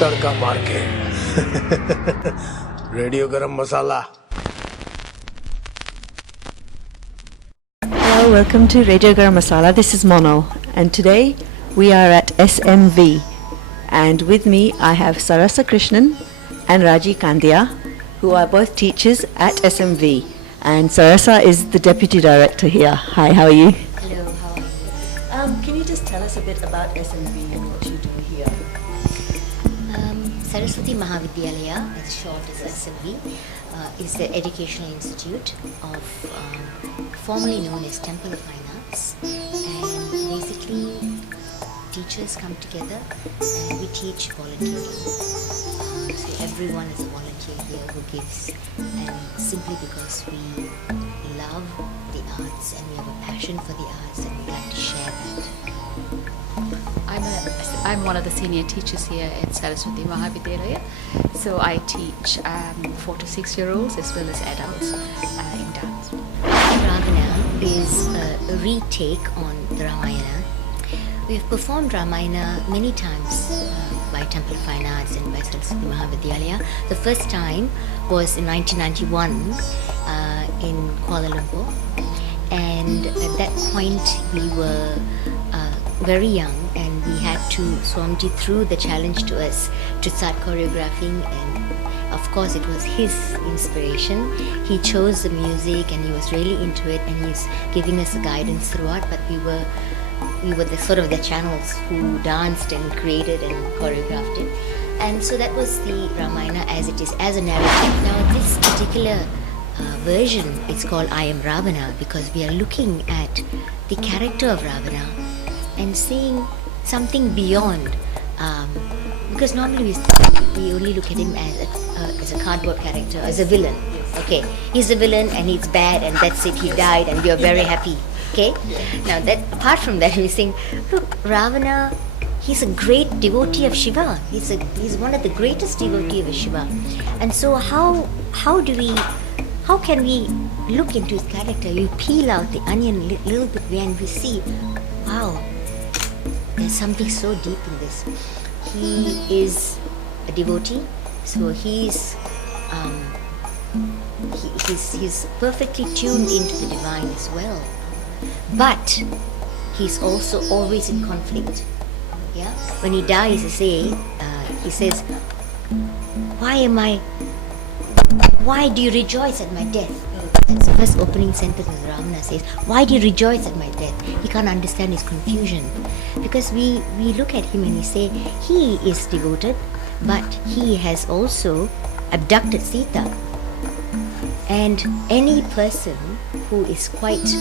तड़का मार के रेडियो गरम मसाला. Hello, welcome to Radio Garam Masala. This is Monal, and today we are at SMV, and with me I have Sarasa Krishnan and Raji Kadiah, who are both teachers at SMV, and Sarasa is the deputy director here. Hi, how are you? Hello, how are you? Can you just tell us a bit about SMV and what you do here? Saraswati Mahavidhyalaya, as short as SMV, is the educational institute of formerly known as Temple of Fine Arts, and basically teachers come together and we teach voluntarily. So everyone is a volunteer here who gives, and simply because we love the arts and we have a passion for the arts and we like to share that. I'm one of the senior teachers here at Saraswati Mahavidhyalaya. So I teach 4 to 6 year olds as well as adults in dance. Am Ravana is a retake on the Ramayana. We've performed Ramayana many times by Temple of Fine Arts and by Saraswati Mahavidhyalaya. The first time was in 1991 in Kuala Lumpur, and at that point we were very young, and we had to Swamiji threw the challenge to us to start choreographing, and of course it was his inspiration. He chose the music and he was really into it, and he's giving us guidance throughout, but we were the sort of the channels who danced and created and choreographed it. And so that was the Ramayana as it is, as a narrative. Now this particular version is called I Am Ravana, because we are looking at the character of Ravana and seeing something beyond, because normally we only look at him as a cardboard character, as a villain. Okay, he's a villain and he's bad and that's it, he died and we are very happy. Okay, now that apart from that, we think, look, Ravana, he's a great devotee of Shiva. He's one of the greatest devotee of Shiva, and so how can we look into his character? You peel out the onion a little bit and we see, wow, there's something so deep in this. He is a devotee, so he's perfectly tuned into the divine as well. But he's also always in conflict. Yeah, when he dies, he says, why do you rejoice at my death? That's the first opening sentence of Ravana says, why do you rejoice at my death? He can't understand his confusion, because we look at him and we say, he is devoted, but he has also abducted Sita. And any person who is quite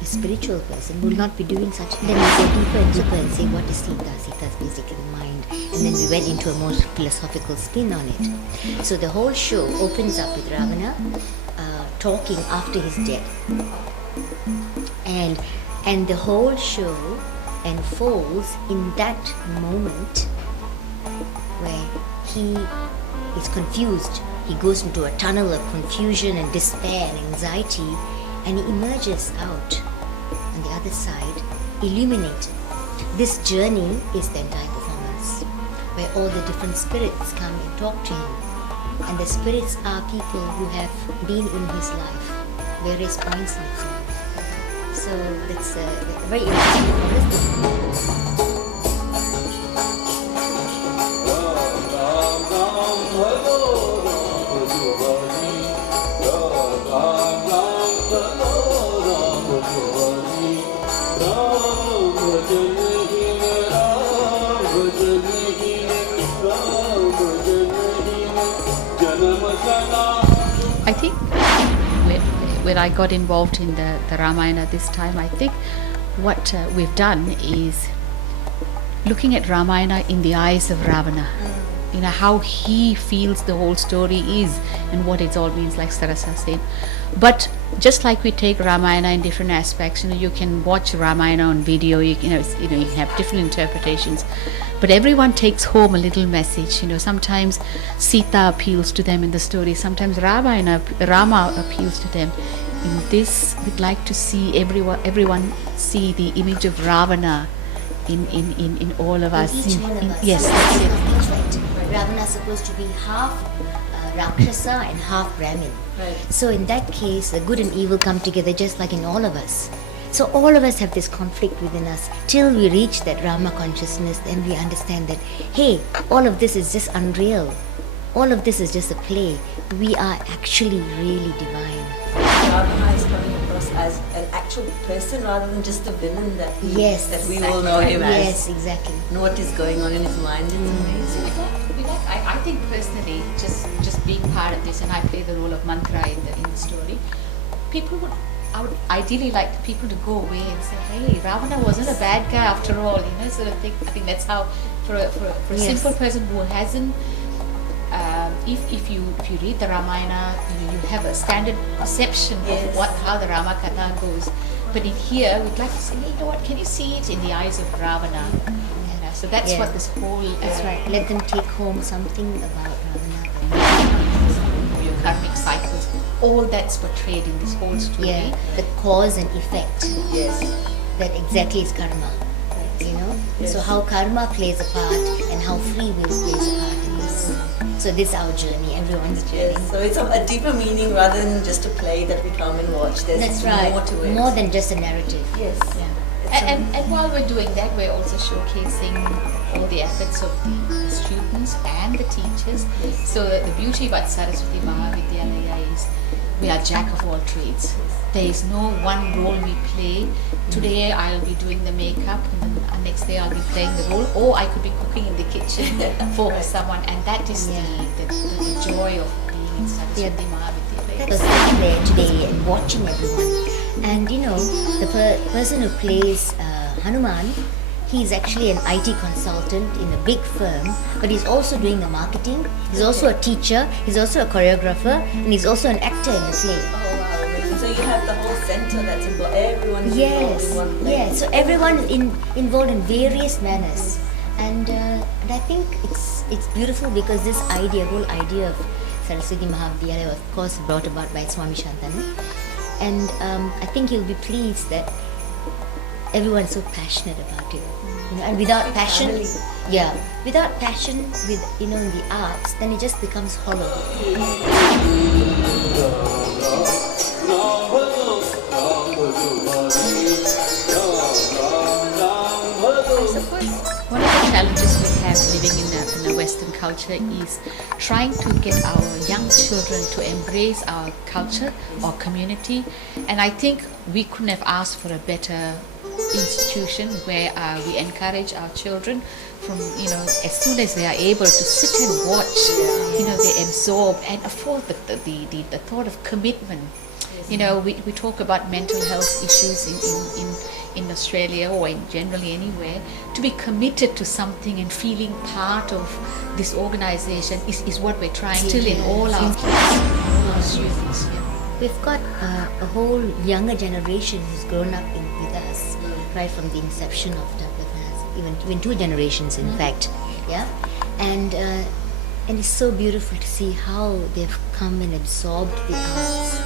a spiritual person will not be doing such. Then we go deeper and deeper and say, what is Sita? Sita is basically the mind. And then we went into a more philosophical spin on it. So the whole show opens up with Ravana talking after his death, and the whole show unfolds in that moment where he is confused. He goes into a tunnel of confusion and despair and anxiety, and he emerges out on the other side, illuminated. This journey is the entire performance, where all the different spirits come and talk to him. And the spirits are people who have been in his life, various points in his life. So that's a very interesting process. I think when I got involved in the Ramayana this time, I think what we've done is looking at Ramayana in the eyes of Ravana. You know, how he feels the whole story is and what it all means, like Sarasa said. But just like we take Ramayana in different aspects, you can watch Ramayana on video, you can have different interpretations, but everyone takes home a little message. Sometimes Sita appeals to them in the story, sometimes Rama appeals to them. In this, we'd like to see everyone see the image of Ravana in all of us. Each one of us. Yes, That's that's it. right. Ravana is supposed to be half Rakshasa and half Brahmin. Right. So in that case, the good and evil come together just like in all of us. So all of us have this conflict within us. Till we reach that Rama consciousness, then we understand that, hey, all of this is just unreal. All of this is just a play. We are actually really divine. Ravana is coming across as an actual person rather than just a villain that Yes. that we all know him as. Yes, exactly. Know what is going on in his mind. It's amazing. I think personally, just being part of this, and I play the role of mantra in the story. I would ideally like people to go away and say, "Hey, Ravana wasn't a bad guy after all." Sort of thing. I think that's how for a Yes. simple person who hasn't. If you read the Ramayana, you have a standard perception Yes. of how the Rama Katha goes. But in here, we'd like to say, hey, you know what? Can you see it in the eyes of Ravana? So that's Yeah. what this whole That's right. Let them take home something about Ravana. your karmic cycles. All that's portrayed in this whole story. Yeah, the cause and effect. Yes. That exactly is karma. So how karma plays a part and how free will plays a part in this. So this is our journey, everyone's journey. Yes. So it's a deeper meaning rather than just a play that we come and watch. There's That's right. more to it. More than just a narrative. Yes. Yeah. And while we're doing that, we're also showcasing all the efforts of the students and the teachers. So the beauty about Saraswati Mahavidhyalaya is we are jack of all trades. There is no one role we play. Today I'll be doing the makeup, and then next day I'll be playing the role, or I could be cooking in the kitchen for someone, and that is the joy of being in Saraswati Mahavidhyalaya. Because sitting there today and watching everyone. And the person who plays Hanuman, he's actually an IT consultant in a big firm, but he's also doing the marketing, he's also a teacher, he's also a choreographer, and he's also an actor in the play. Oh wow, amazing. So you have the whole center that's involved. Everyone is involved in one play. Yes. So everyone is involved in various manners, and I think it's beautiful because this whole idea of Saraswati Mahavidhyalaya was of course brought about by Swami Shantanu, and I think you'll be pleased that everyone's so passionate about it. And without passion, without passion in the arts, then it just becomes hollow. I suppose one of the challenges we have living in a Western culture is trying to get our young children to embrace our culture, our community, and I think we couldn't have asked for a better institution where we encourage our children from as soon as they are able to sit and watch, they absorb and afford the thought of commitment. We talk about mental health issues in Australia or in generally anywhere. To be committed to something and feeling part of this organization is what we're trying to in all our kids, all our students. We've got a whole younger generation who's grown up with us right from the inception of Temple Finance, even 2 generations in fact, and it's so beautiful to see how they've come and absorbed the arts.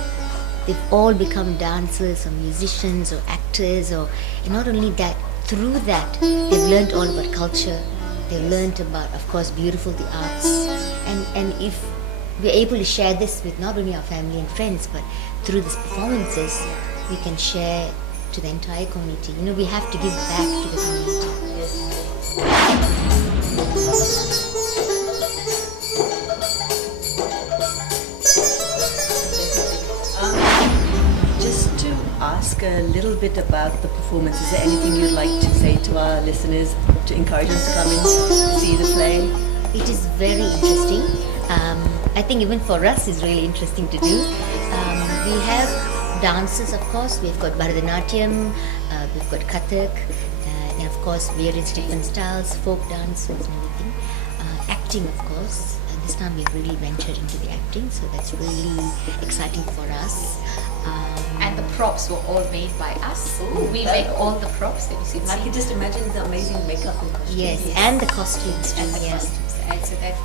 They've all become dancers or musicians or actors, and not only that, through that they've learned all about culture. They've learned about, of course, beautiful the arts, and if we're able to share this with not only our family and friends, but through these performances, we can share to the entire community. We have to give back to the community. Just to ask a little bit about the performance, is there anything you'd like to say to our listeners to encourage them to come and see the play? It is very interesting. I think even for us it's really interesting to do. We have dances, of course. We've got Bharatanatyam, we've got Kathak, and of course various different styles, folk dances and everything. Acting, of course. This time we've really ventured into the acting, so that's really exciting for us. And the props were all made by us. We make all the props that you see. I can just imagine the amazing makeup and costumes. Yes, and the costumes. And the costumes. And so that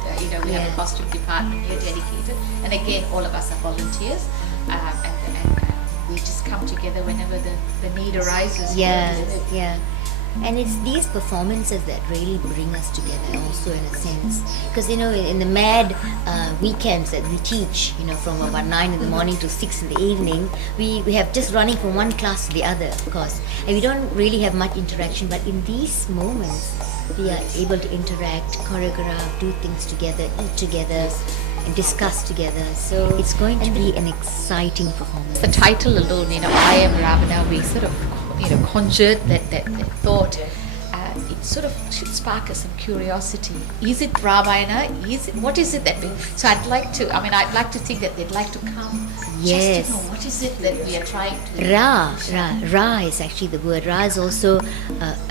we have a costume department here dedicated, and again all of us are volunteers, and we just come together whenever the need arises. Yeah. And it's these performances that really bring us together also, in a sense, because in the mad weekends that we teach, from about 9 in the morning to 6 in the evening, we have just running from one class to the other, of course, and we don't really have much interaction. But in these moments we are able to interact, choreograph, do things together, eat together, and discuss together. So it's going to be an exciting performance. The title alone, I Am Ravana, we sort of conjured that thought. It sort of should spark us some curiosity. Is it Ramayana? What is it that we... So I'd like to think that they'd like to come. Yes. Just to know what is it that we are trying to... Ra is actually the word. Ra is also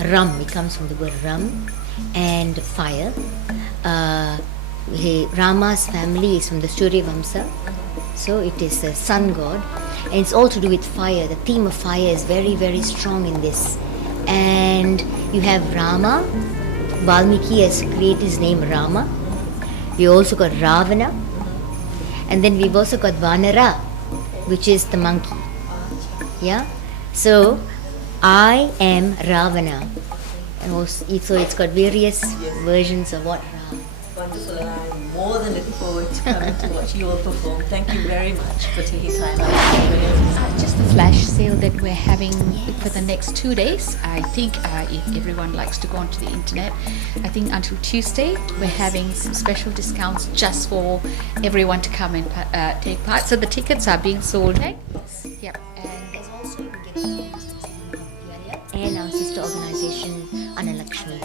ram. It comes from the word ram and fire. Rama's family is from the Surya Vamsa. So it is the sun god. And it's all to do with fire. The theme of fire is very, very strong in this. And you have Rama. Valmiki has created his name Rama. We also got Ravana. And then we've also got Vanara, which is the monkey. Yeah? So, I am Ravana. And also, so it's got various versions of what Ravana. Wonderful, and I'm more than looking forward to coming to watch you all perform. Thank you very much for taking time out. Just a flash sale that we're having for the next 2 days. I think if everyone likes to go onto the internet, I think until Tuesday we're having some special discounts just for everyone to come and take part. So the tickets are being sold. Okay? Yes. Yep. And there's also, you can get and our sister organization, Analakshmi.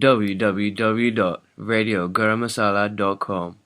www.radiogaramasala.com